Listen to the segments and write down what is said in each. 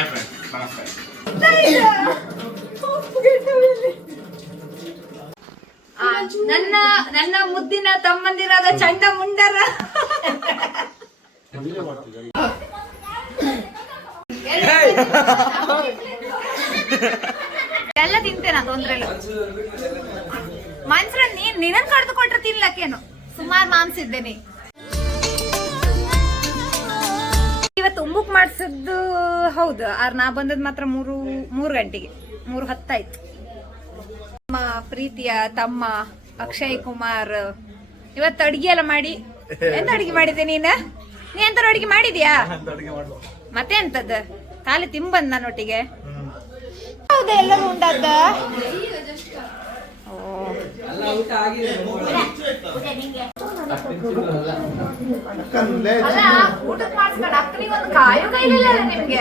Hi friends, ನಮಸ್ತೆ. ನನ್ನ ಮುದ್ದಿನ ತಮ್ಮಂದಿರಾದ ಚಂಡ ಮುಂಡರ ಎಲ್ಲ ತಿಂತೇನ, ತೊಂದ್ರೆ ಇಲ್ಲ. ಮನ್ಸ್ರ ನೀನನ್ ಕಡ್ದು ಕೊಟ್ರೆ ತಿನ್ಲಕ್ಕೇನು, ಸುಮಾರು ಮಾಂಸ ಇದ್ದೇನೆ. ಇವತ್ತು ಉಂಬುಕ್ ಮಾಡ್ಸದ್ದು ಹೌದು, ನಾ ಬಂದದ್ ಮಾತ್ರ 3 ಗಂಟೆಗೆ, 3:10 ಆಯ್ತು. ನಮ್ಮ ಪ್ರೀತಿಯ ತಮ್ಮ ಅಕ್ಷಯ್ ಕುಮಾರ್ ಇವತ್ತು ಅಡಿಗೆ ಎಲ್ಲ ಮಾಡಿ, ಎಂತ ಅಡಿಗೆ ಮಾಡಿದ್ದೆ ನೀ ಎಂತ ಅಡಿಗೆ ಮಾಡಿದ್ಯಾ? ಮತ್ತೆ ಎಂತದ ಖಾಲಿ ತಿಂಬಂದ್ ನನ್ನೊಟ್ಟಿಗೆ? ಹೌದಾ, ಎಲ್ಲರೂ ಉಂಡದ್ದ? ಅಲ್ಲ, ಊಟಕ್ಕೆ ಮಾಡಿಸ್ಕೊಂಡು ಅಕ್ಕನಿಗೆ ಒಂದು ಕಾಯು ಕೈಲಿಲ್ಲ ನಿಮ್ಗೆ.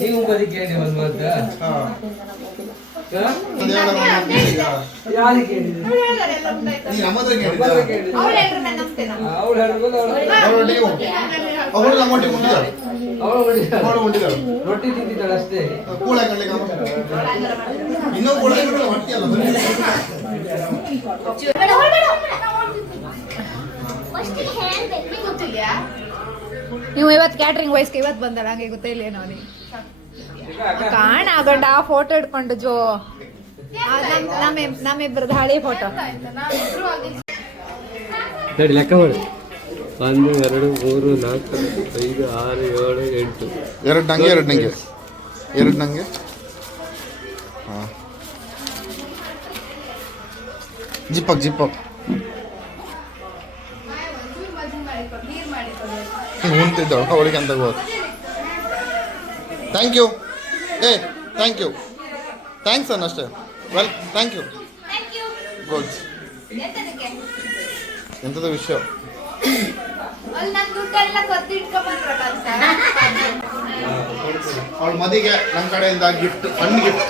ನೀವು ಬದಿಗೆ ರೊಟ್ಟಿ ತಿಂತಿದ್ದಾಳೆ ಅಷ್ಟೇ. ಇನ್ನೂ ನೀವು ಇವತ್ತು ಕ್ಯಾಟ್ರಿಂಗ್ ವಯಸ್ಸಿಗೆ ಇವತ್ತು ಬಂದಳ, ಹಂಗೆ ಗೊತ್ತಿಲ್ಲ ಏನೋ ಅವನಿಗೆ ಕಾಣ ಗಂಡ ಆ ಫೋಟೋ ಇಟ್ಕೊಂಡು ಜೋ ನಮ್ಮಿಬ್ರದ್ದು ಹಳೆ ಫೋಟೋ. ಲೆಕ್ಕ ಮಾಡಿ 1 2 3 4 5 6 7 8. 2 ನಂಗೆ 2 ನಂಗೆ 2 ನಂಗೆ. ಹಾಂ, ಜಿಪ್ಪಕ್ ಉಂಟಿದ್ದಾಳು ಅವಳಿಗೆ ಅಂತ ಹೋದ. Thank you. Thank you, thanks ಅನ್ನ ಅಷ್ಟೇ. Well, thank you. ಗುಡ್. ಎಂಥದ ವಿಷಯ? ಅವಳ ಮದಿಗೆ ನಮ್ಮ ಕಡೆಯಿಂದ ಗಿಫ್ಟ್, ಫಂಡ್ ಗಿಫ್ಟ್.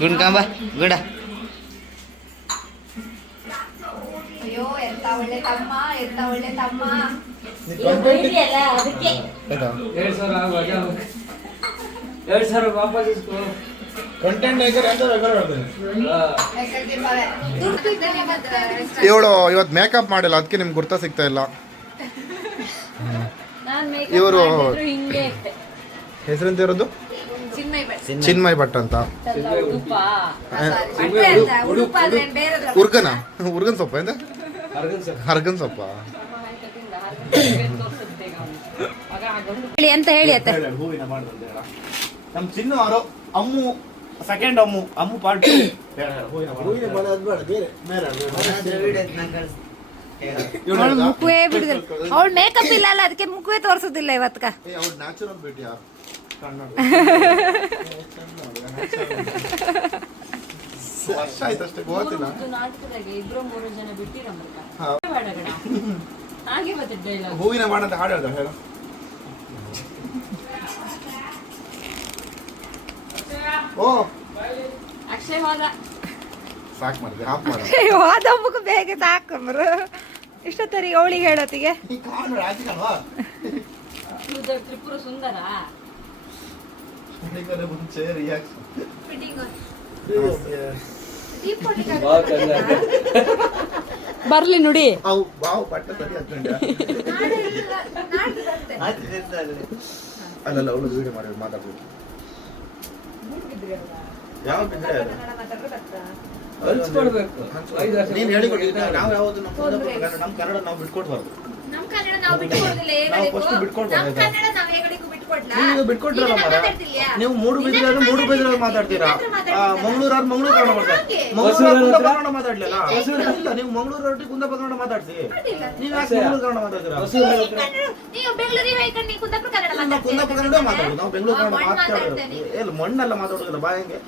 ಗುಂಡ್ಕಾಂಬ ಗುಡ. ಅಯ್ಯೋ, ಎಂತ ಒಳ್ಳೆ ತಮ್ಮ, ಎಂತ ಒಳ್ಳೆ ತಮ್ಮ. 2,000 ವಾಪಸ್ ಇಸ್ಕೊ. ಕಂಟೆಂಟ್ ಇವಳು ಇವತ್ತು ಮೇಕಪ್ ಮಾಡಿಲ್ಲ, ಅದಕ್ಕೆ ನಿಮ್ಗೆ ಗುರ್ತ ಸಿಗ್ತಾ ಇಲ್ಲ. ಇವರು ಹೆಸರೆಂತ ಇರೋದು? ಚಿನ್ಮಯ್ ಭಟ್ ಅಂತ. ಉರ್ಗನ್ ಸೊಪ್ಪ ಎಂತ? ಹರ್ಗನ್ ಸೊಪ್ಪ ಅಂತ ಹೇಳಿ ಆತ. ನಮ್ ಚಿನ್ನು ಅವರು ಅಮ್ಮು ಸೆಕೆಂಡ್ ಅಮ್ಮು ಪಾರ್ಟ್. ಮುಖವೇ ಬಿಡುದಿಲ್ಲ, ಅವಳು ಮೇಕಪ್ ಇಲ್ಲ ಅಲ್ಲ, ಅದಕ್ಕೆ ಮುಖವೇ ತೋರಿಸೋದಿಲ್ಲ ಇವತ್ಕ. Natural beauty. ವರ್ಷ ಆಯ್ತಷ್ಟೇ, ಗೊತ್ತಿಲ್ಲ. ಹೂವಿನ ಬಾಣ ಅಂತ ಹಾಡು ಹೇಳ್ದ ಹೇಳು. ಓ ಅಕ್ಷಯ್ ಹೋದ, ಸಾಕು ಮಾಡಿದೆ, ಆಫ್ ಮಾಡ. ಹೋದಮ್ಮಗೂ ಬೇಗ ಸಾಕಂಬ್ರು. ಇಷ್ಟೊತ್ತರಿ ಅವಳಿಗೆ ಹೇಳೋತ್ತಿಗೆ ತ್ರಿಪುರ ಸುಂದರ ಮುಂಚೆ ರಿಯಾಕ್ಷನ್ ಬರ್ಲಿ ನುಡಿ ಅಲ್ಲಲ್ಲ ಅವಳು ವಿಡಿಯೋ ಮಾಡಿ ಮಾತಾಡ್ಬೋದು. ಯಾವ ನೀನು ಹೇಳಿಕೊಟ್ಟಿದ್ದ ನಾವು ಯಾವುದು ನಮ್ಮ ಕನ್ನಡ ನಾವು ಬಿಟ್ಕೊಡ್ಬಾರ್ದು. ನಮ್ ಕನ್ನಡ ನಾವು ಬಿಟ್ಕೊಡೋದಿಲ್ಲ ನಾವು first ಬಿಟ್ಕೊಡ್ಬಾರ್ದು ನಮ್ ಆಯ್ತಾ? ಕನ್ನಡ ನಾವ್ ಹೇಗಳಿಗೂ ಬಿಟ್ಕೊಡ್ಲಾ? ನೀವು ಬಿಟ್ಕೊಟ್ರಲ್ಲ ಈಗ ನಾನ್ ಮರ ಮಾತಾಡ್ತಿಲ್ಯಾ? ನೀವು ಮೂಡು ಬಿದ್ದರೆ ಮೂಡು ಬಿದ್ದರೆ ಮಾತಾಡ್ತೀರಾ ಮಂಗಳೂರು ಮಂಗಳೂರು ಕನ್ನಡ ಮಾತಾಡ್ತಾರೆ ಹೊಸೂರು ಮಂಗಳೂರು ಹತ್ರ? ಕನ್ನಡ ಮಾತಾಡ್ಲಿಲ್ಲ ಇಲ್ಲ ನೀವು ಮಂಗಳೂರು ಹೊರಟಿ ಕುಂದಾಪುರ ಕನ್ನಡ ಮಾತಾಡ್ಸಿ ನೀವು ಯಾಕೆ ಮಂಗಳೂರು ಕನ್ನಡ ಮಾತಾಡ್ತೀರಾ ನೀವು ಬೆಂಗಳೂರಿಗೆ ಹೋಯ್ಕೊಂಡು ನೀವು ಕುಂದಾಪುರ ಕನ್ನಡ ನಾವು ಮಾತಾಡ್ತೀರಾ? ಕುಂದಾಪುರ ಕನ್ನಡ ಮಾತಾಡೋದು ನಾವು ಬೆಂಗಳೂರು ಕನ್ನಡ ಮಣ್ಣ್ ಮಾತಾಡೋದು ಮಾತಾಡ್ತೇನೆ. ಇಲ್ಲ ಮಣ್ಣೆಲ್ಲ ಮಾತಾಡೋದಿಲ್ಲ ಬಾಯಿಗೆ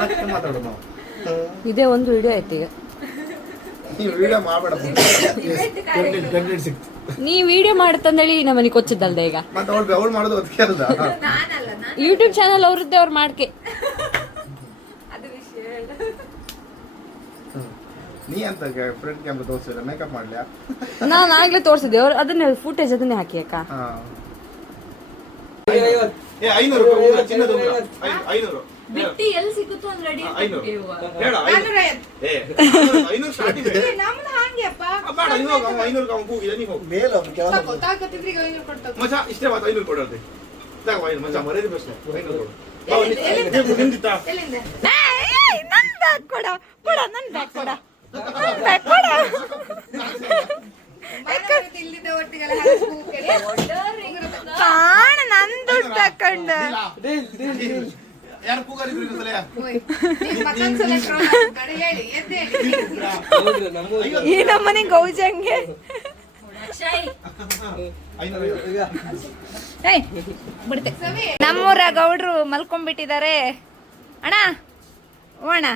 ಹಾಕಿ ಮಾತಾಡೋದು ನಾವು ಇದೇ ಒಂದು ವಿಡಿಯೋ ಆಯ್ತು ಈಗ. ನೀವು ವಿಡಿಯೋ ಮಾಡಬೇಡ ನೀ ವಿಡಿಯೋ ಮಾಡುತ್ತಂದೇಳಿ ನಮ್ಮನೆ ಕೊಚ್ಚಿದ್ದಲ್ದೆ ಈಗ. ಮತ್ತೆ ಅವಳು ಮಾಡೋದು ಅದಕ್ಕೆ ಅಲ್ದ ನಾನಲ್ಲ ನಾನು ಯೂಟ್ಯೂಬ್ ಚಾನಲ್ ಅವ್ರದ್ದೇ ಅವ್ರ ಮಾಡ್ಕೆ. ಅದು ವಿಷಯ. ನೀ ಅಂತ ಫ್ರೆಂಡ್ ಕ್ಯಾಮ್ರಾ ತೋರಿಸಿಲ್ಲ ಮೇಕಪ್ ಮಾಡ್ಲಿಯಾ ನಾನು ಆಗ್ಲೇ ತೋರಿಸಿದೆ ಅವ್ರು ಅದನ್ನೇ ಫುಟೇಜ್ ಅದನ್ನೇ ಹಾಕಿ ಅಕ್ಕ. ಹಾ ಏ 500 ರೂಪಾಯಿ ಉಂಗುರ, ಚಿನ್ನದ ಉಂಗುರ. 500 ಬಿಟ್ಟಿ ಎಲ್ಲಿ ಸಿಗುತ್ತೋ ಒಂದು ರೆಡಿ 500 ಹೇಳ 500 ಏ 500 ಸ್ಟಾರ್ಟ್ ಇದೆ ನಮ್ದು ಹಾಂಗೆಪ್ಪ. ಬೇಡ ನೀವು ಹೋಗು 500 ಅವ್ನು ಕೂಗಿದೆ ನೀವು ಹೋಗು ಮೇಲೆ ಅವ್ನು ಕೆಲಸ ತಾಕತ್ತಿದ್ರೆ ಈಗ 500 ಕೊಡ್ತಾ ಮಚ್ಚ ಇಷ್ಟೇ ಮಾತು 500 ಕೊಡೋದು ತಗೋ 500 ಮಚ್ಚ ಮರೇದಿ ಪ್ರಶ್ನೆ 500 ಕೊಡು ಬಾ ನಿಂದಿತ್ತಾ ಎಲ್ಲಿಂದ? ಏಯ್, ನನ್ ಬ್ಯಾಗ್ ಕೊಡ ಕೊಡ, ನನ್ ಬ್ಯಾಗ್ ಕೊಡ, ನನ್ ಬ್ಯಾಗ್ ಕೊಡ. ಇಲ್ಲಿದ್ದ ಒಟ್ಟಿಗೆಲ್ಲ ಹರಸ್ಕು ಕೇಳಿ. ಕಾಣ ನನ್ ದುಡ್ಡು ತಕೊಂಡು ಯಾರು ಕೂಗಾರಿದ್ರು ಇನ್ನೊಂದ್ಸಲ ಮತ್ತೊಂದ್ಸಲ ಟ್ರೋಲ್ ಆಗ್ತಾರೆ. ಹೇಳಿ ಎದ್ದೇಳಿ. ಈ ನಮ್ಮನೆ ಗೌಜಂಗೆ 500 ಏಯ್, ಬಿಡ್ತೆ. ನಮ್ಮೂರ ಗೌಡ್ರು ಮಲ್ಕೊಂಡ್ಬಿಟ್ಟಿದ್ದಾರೆ ಅಣ್ಣ. ಓ ಅಣ್ಣ,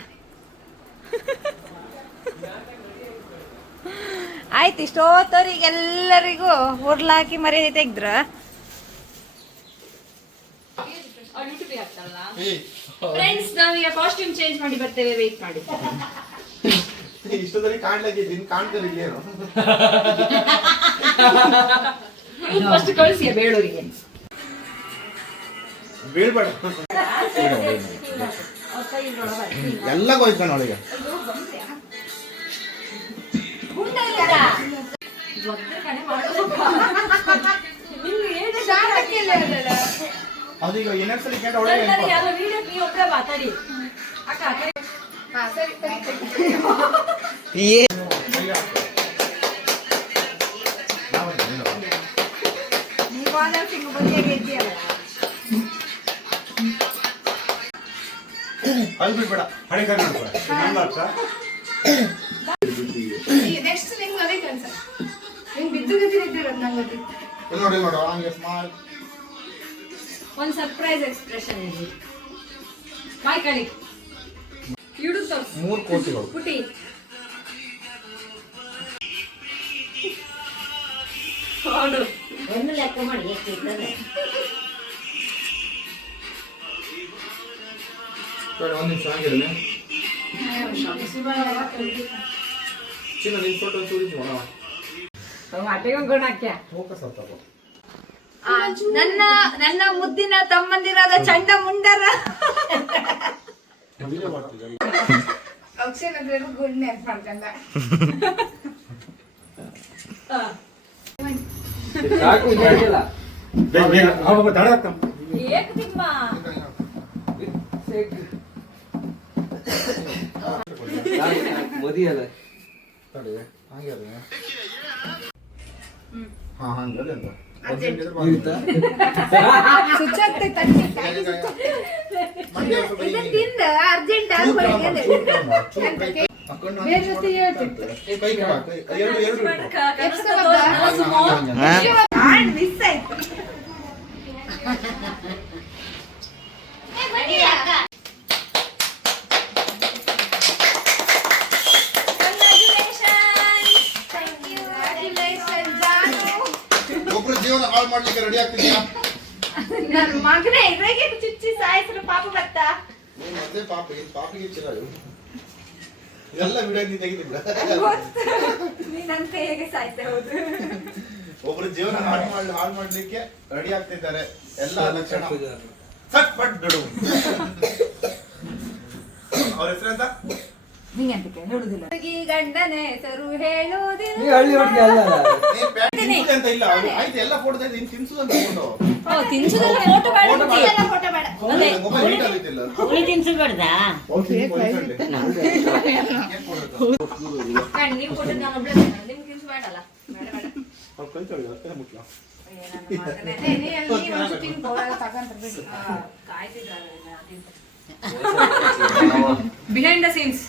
ಆಯ್ತು ಇಷ್ಟೋತ್ತವರಿಗೆ ಎಲ್ಲರಿಗೂ ಉರ್ಲಾಕಿ ಮರ್ಯಾದೆ ತೆಗ್ದ್ರ. ಫ್ರೆಂಡ್ಸ್ ನಾವೀಗ ಕಾಸ್ಟ್ಯೂಮ್ ಚೇಂಜ್ ಮಾಡಿ ಬರ್ತೇವೆ, ವೇಟ್ ಮಾಡಿ. ಇಷ್ಟೊತ್ತಲ್ಲಿ ಕಾಣ್ಲಿಕ್ಕೆ ನಿನ್ ಕಾಣ್ತಾರೆ ಏನು ಫಸ್ಟ್ ಕಳಿಸಿಯ ಬೇಳೂರಿಗೆ. ಬೀಳ್ಬೇಡ ಎಲ್ಲ ಹೋಯ್ತಾನ ಅವಳಿಗೆ ಅದೀಗ ಇನ್ನೊಂದ್ಸಲಿ ಕೇಟ ಒಳಗೆ ಅಲ್ಲಿ ಬಿಡ್ಬೇಡ ಹಳೆ ಕರ್ನಾಟಕ ನೆಕ್ಸ್ಟ್ ನಿಮ್ಗೆ ಅದೇ ಕೆಲಸ. ನಿಮ್ಗೆ ಬಿದ್ದು ಗತಿರೋದು ನಂಗೆ ಗೊತ್ತಿತ್ತು. ನೋಡಿ ನೋಡು ಹಂಗೆ ಸ್ಮಾಲ್ ಒಂದು ಸರ್ಪ್ರೈಸ್ ಎಕ್ಸ್ಪ್ರೆಷನ್ ಇದೆ. ಬಾಯ್ ಕಳಿ ಇಡು ತೋರ್ಸು 3 ಕೋಟಿಗಳು ಪುಟಿ. ನೋಡು ಒಂದು ಲೆಕ್ಕ ಮಾಡಿ ಎಷ್ಟು ಇರ್ತದೆ. ಒಂದು ನಿಮಿಷ ಆಗಿರಲಿ ಚಿನ್ನ ನಿನ್ ಫೋಟೋ ತೋರಿಸಿ ನೋಡ ಫೋಕಸ್ ಆಗ್ತದೆ ನನ್ನ ನನ್ನ ಮುದ್ದಿನ ತಮ್ಮಂದಿರಾದ ಚಂಡ ಮುಂಡರ ಅಕ್ಷರ ಗುಂಡೆ ಮಾಡ್ಕೊಂಡ. ಏಕ್ ತಿಮ್ಮ ಮದಿಯಲ್ಲ ತಡಿ ಹಾಗೆ ಹಾ ಹಂಗೆ ಅಂತ ತಿಂದ ಅರ್ಜೆಂಟ್ ಮಿಸ್ ಆಯ್ತು. ಒಬ್ರು ಜೀವನ ಹಾಳು ಮಾಡ್ಲಿಕ್ಕೆ ರೆಡಿ ಆಗ್ತಿದ್ಯಾ ನನ್ನ ಮಗನೇ ಇದ್ರಾಗೆ ಚುಚ್ಚಿ ಸಾಯಿಸ್ರು ಪಾಪ ಬತ್ತ. ನೀನ್ ಅದೇ ಪಾಪ ಇದು ಪಾಪಿಗೆ ಚಿರ ಇದೆಲ್ಲ ವಿಡಿಯೋ ನೀ ತೆಗಿತಿದ್ದ ನನ್ನ ಕೈಯಾಗೆ ಸಾಯ್ತೆ. ಹೌದು, ಒಬ್ರು ಜೀವನ ಹಾಳು ಮಾಡ್ಲಿಕ್ಕೆ ರೆಡಿ ಆಗ್ತಿದ್ದಾರೆ ಎಲ್ಲ ಲಕ್ಷಣ ಸಟ್ ಪಟ್ ಬಿಡು ಅವ್ರ ಹೆಸರೆಂತ ಹುಡುಗಿ ಗಂಡನ ಹೆಸರು ಹೇಳುವುದಿಲ್ಲ. ನೀನ್ ಪ್ಯಾಂಟ್ ತಿನ್ಸುದು ಅಂತ ಇಲ್ಲ ಆಯ್ತು ಎಲ್ಲ ಫೋಟೋ ತೆಗೆದು ನೀನ್ ತಿನ್ಸುದು ಅಂತ ಫೋಟೋ ತಿನ್ಸುದಲ್ಲ ಫೋಟೋ ಬೇಡ. ಎಲ್ಲ ಫೋಟೋ ಬೇಡ. ಮೊಬೈಲ್ ಹೀಟ್ ಆಗಿತ್ತಿಲ್ಲ ಹುಳಿ ತಿನ್ಸಬೇಡ್ದ ನೀವು ಕೊಟ್ಟದ್ದು ನಾನು ಒಬ್ಳೆ ನಿಮ್ಗೆ ತಿನ್ಸು ಬೇಡಲ್ಲ. ಬಿಹೈಂಡ್ ದ ಸೀನ್ಸ್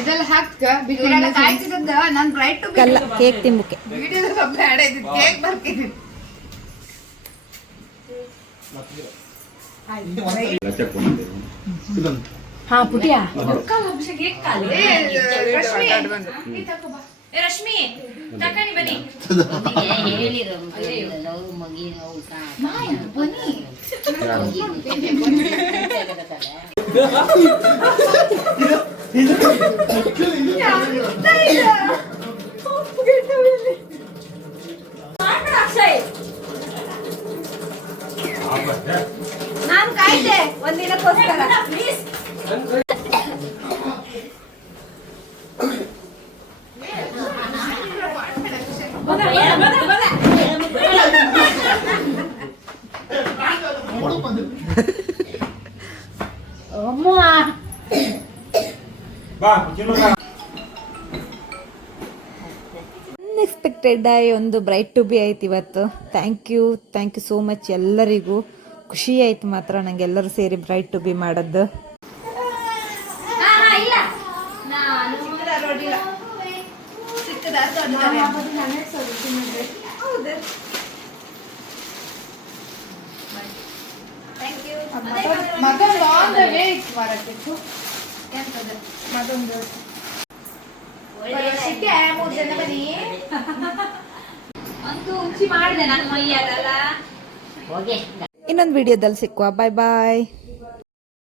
ಇದೆಲ್ಲ ಹಾಕ ಕಾಯ್ತಿದ್ದ ನಾನು ಬ್ರೈಟ್ ಟು ಕೇಕ್ ತಿಂಬಕ್ಕೆ ವಿಡಿಯೋದಾಗ ಬೇಡ ಇದ್ದಿದ್ದು ಕೇಕ್ ಬರ್ತಿದ್ದೀನಿ. ಹಾ ಪುಟಿಯಾ ರಶ್ಮಿ ತಕಣಿ ಬನ್ನಿ. ಹೇಳಿರೋ ಲವ್ ಮಗಿ ನೋವು ಅಕ್ಷಯ್ ನಾನು ಕಾಯ್ದೆ ಒಂದಿನಕ್ಕೋಸ್ಕರ. ಪ್ಲೀಸ್ ಅನ್ಎಕ್ಸ್ಪೆಕ್ಟೆಡ್ ಆಗಿ ಒಂದು ಬ್ರೈಟ್ ಟು ಬಿ ಆಯ್ತು ಇವತ್ತು. ಥ್ಯಾಂಕ್ ಯು ಸೋ ಮಚ್ ಎಲ್ಲರಿಗೂ. ಖುಷಿ ಆಯ್ತು ಮಾತ್ರ ನಂಗೆ ಎಲ್ಲರೂ ಸೇರಿ ಬ್ರೈಟ್ ಟು ಬಿ ಮಾಡದ್ದು. ಅಂತೂ ಉಂಚಿ ಮಾಡಿದೆ ನನ್ನ ಮೈಯಲ್ಲ. ಹೋಗಿ ಇನ್ನೊಂದು ವಿಡಿಯೋದಲ್ಲಿ ಸಿಕ್ಕುವ. ಬಾಯ್ ಬಾಯ್.